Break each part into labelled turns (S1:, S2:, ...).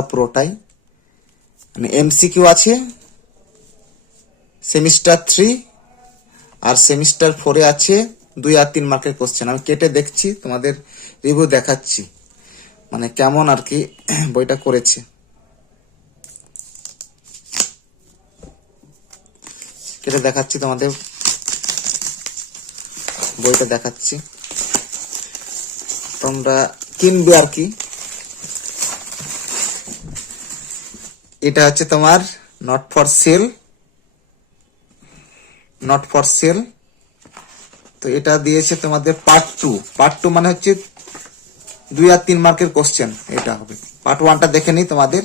S1: পুরোটাই। মানে এমসিকিউ আছে সেমিস্টার থ্রি আর সেমিস্টার ফোরে আছে দুই আর তিন মার্কের কোশ্চেন আমি কেটে দেখছি, তোমাদের রিভিউ দেখাচ্ছি। মানে কেমন আর কি বইটা করেছে। কেটে দেখাচ্ছি তোমাদের। বইটা দেখাচ্ছি। তোমরা কিনবে আর কি। এটা হচ্ছে তোমার not for sale not for sale তো এটা দিয়েছে তোমাদের পার্ট টু পার্ট টু মানে হচ্ছে দুই আর তিন মার্কের কোশ্চেন এটা হবে। পার্ট ওয়ানটা দেখে নিই তোমাদের।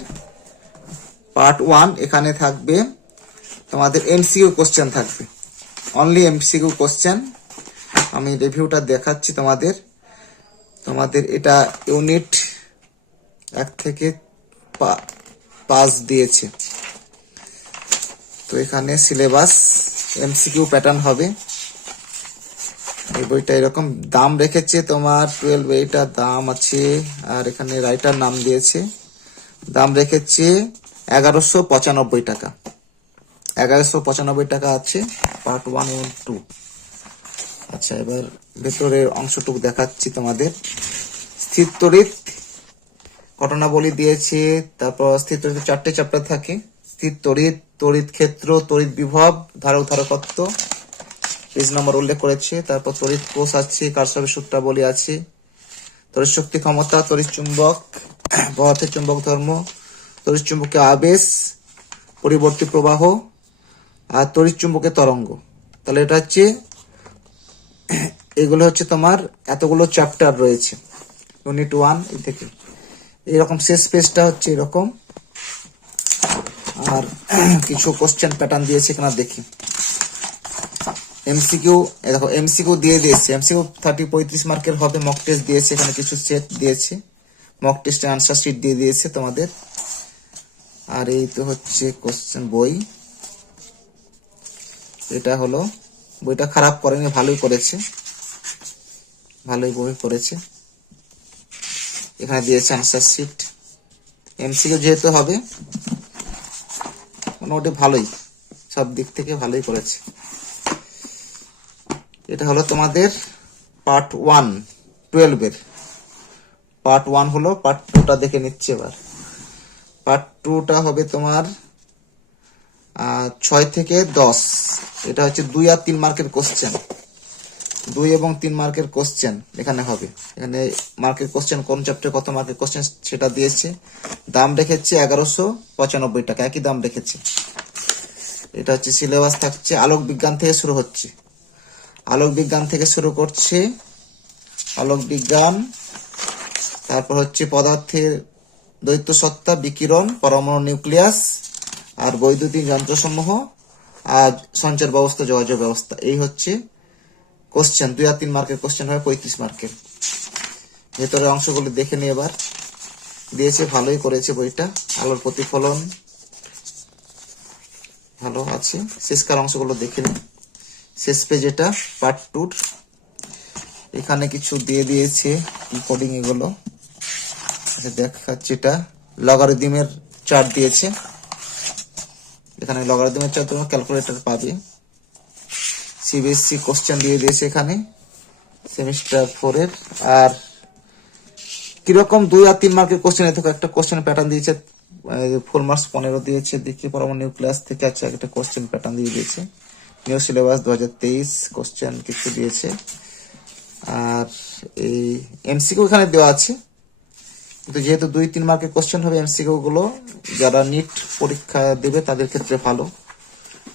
S1: পার্ট ওয়ান এখানে থাকবে তোমাদের এমসিকিউ কোশ্চেন থাকবে। অনলি এমসিকিউ কোশ্চেন আমি রিভিউটা দেখাচ্ছি তোমাদের। তোমাদের এটা ইউনিট এক থেকে পা- পাঁচ দিয়েছে। তো এখানে সিলেবাস এমসিকিউ প্যাটার্ন হবে। এই বইটা এরকম দাম রেখেছে তোমার টুয়েলভ এইটার দাম আছে, আর এখানে রাইটার নাম দিয়েছে। দাম রেখেছে এগারোশো পঁচানব্বই টাকা। এগারোশো পঁচানব্বই টাকা আছে পার্ট ওয়ান এবং টু আচ্ছা এবার ভেতরের অংশটুকু দেখাচ্ছি তোমাদের। স্থির তড়িৎ ঘটনাবলী দিয়েছে, তারপর স্থির চারটে চ্যাপ্টার থাকে। স্থির তড়িৎ তড়িৎ ক্ষেত্র, তড়িৎ বিভব, ধারক, ধারকত্ব। পেজ নম্বর উল্লেখ করেছে, তারপর তড়িৎ কোষ আছে কারসবের সূত্রাবলী আছে। তড়িৎ শক্তি ক্ষমতা, তড়িৎ চুম্বক পদার্থের চুম্বক ধর্ম। তড়িৎ চুম্বকের আবেশ, পরিবর্তী প্রবাহ, আর তড়িৎ চুম্বকের তরঙ্গ। তাহলে এটা হচ্ছে, এগুলো হচ্ছে তোমার এতগুলো চ্যাপ্টার রয়েছে। ইউনিট ওয়ান থেকে। এরকম শেষ পেজটা হচ্ছে এরকম। আর কিছু কোশ্চেন প্যাটার্ন দিয়েছে এখানে দেখি। এমসিকিউ দেখো এমসিকিউ দিয়ে দিয়েছে। এমসিকিউ থার্টি পঁয়ত্রিশ মার্কের হবে মক টেস্ট দিয়েছে, এখানে কিছু সেট দিয়েছে। মক টেস্টের আনসার শিট দিয়ে দিয়েছে তোমাদের। আর এই তো হচ্ছে কোশ্চেন বই। এটা হলো, বইটা খারাপ করেনি, ভালোই করেছে। ভালোই বই করেছে এখানে দিয়েছে আনসার শিট এমসিকিউ যেহেতু হবে, মোটামুটি ভালোই, সব দিক থেকে ভালোই করেছে। এটা হলো তোমাদের পার্ট ওয়ান টুয়েলভের পার্ট ওয়ান হলো পার্ট টুটা দেখে নিচ্ছে এবার। পার্ট টুটা হবে তোমার ছয় থেকে দশ। এটা হচ্ছে দুই আর তিন মার্কের কোশ্চেন দুই এবং তিন মার্কের কোশ্চেন এখানে হবে। এখানে মার্কের কোশ্চেন কোন চ্যাপ্টার কত মার্কের কোশ্চেন সেটা দিয়েছে। দাম রেখেছে এগারোশো পঁচানব্বই টাকা, একই দাম রেখেছে। এটা হচ্ছে সিলেবাস থাকছে, আলোক বিজ্ঞান থেকে শুরু হচ্ছে। আলোক বিজ্ঞান থেকে শুরু করছে, আলোক বিজ্ঞান, তারপর হচ্ছে পদার্থের দ্বৈত সত্তা বিকিরণ, পরমাণু, নিউক্লিয়াস, আর বৈদ্যুতিক যন্ত্রসমূহ, আর সঞ্চার ব্যবস্থা, যোগাযোগ ব্যবস্থা। এই হচ্ছে কোশ্চেন দুই আর তিন মার্কের কোশ্চেন হবে পঁয়ত্রিশ মার্কের। ভেতরের অংশগুলো দেখে নিয়ে এবার। দিয়েছে, ভালোই করেছে বইটা। আলোর প্রতিফলন ভালো আছে। শেষকার অংশগুলো দেখে নিই শেষ পেজ এটা পার্ট টুর এখানে কিছু দিয়ে দিয়েছে কোডিং এগুলো। আচ্ছা দেখাচ্ছি এটা। লগারিদমের চার্ট দিয়েছে। এখানে লগারিদমের চার্ট তোমরা ক্যালকুলেটর পাবে। সিবিএসসি কোশ্চেন দিয়ে দিয়েছে এখানে সেমিস্টার ফোরের আর কীরকম দুই আর তিন মার্কের কোশ্চেন এত একটা কোশ্চেন প্যাটার্ন দিয়েছে ফোর মার্কস পনেরো দিয়েছে দেখি পরমাণু নিউক্লিয়াস থেকে আছে একটা কোশ্চেন প্যাটার্ন দিয়ে দিয়েছে। নিউ সিলেবাস দু হাজার তেইশ কোশ্চেন কিছু দিয়েছে। আর এই এমসিকিউ এখানে দেওয়া আছে। কিন্তু যেহেতু দুই, তিন মার্কের কোশ্চেন হবে এমসিকিউ গুলো, যারা নিট পরীক্ষা দেবে, তাদের ক্ষেত্রে ভালো।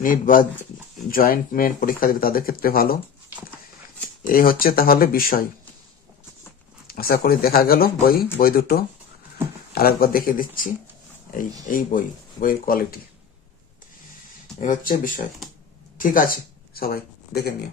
S1: নিট বা জয়েন্ট মেন পরীক্ষা দেবে তাদের ক্ষেত্রে ভালো। এই হচ্ছে তাহলে বিষয়। আশা করি দেখা গেল বই বই দুটো। আর একবার দেখে দিচ্ছি এই এই বই, বইয়ের কোয়ালিটি এই হচ্ছে বিষয়। ঠিক আছে, সবাই, দেখে নিও।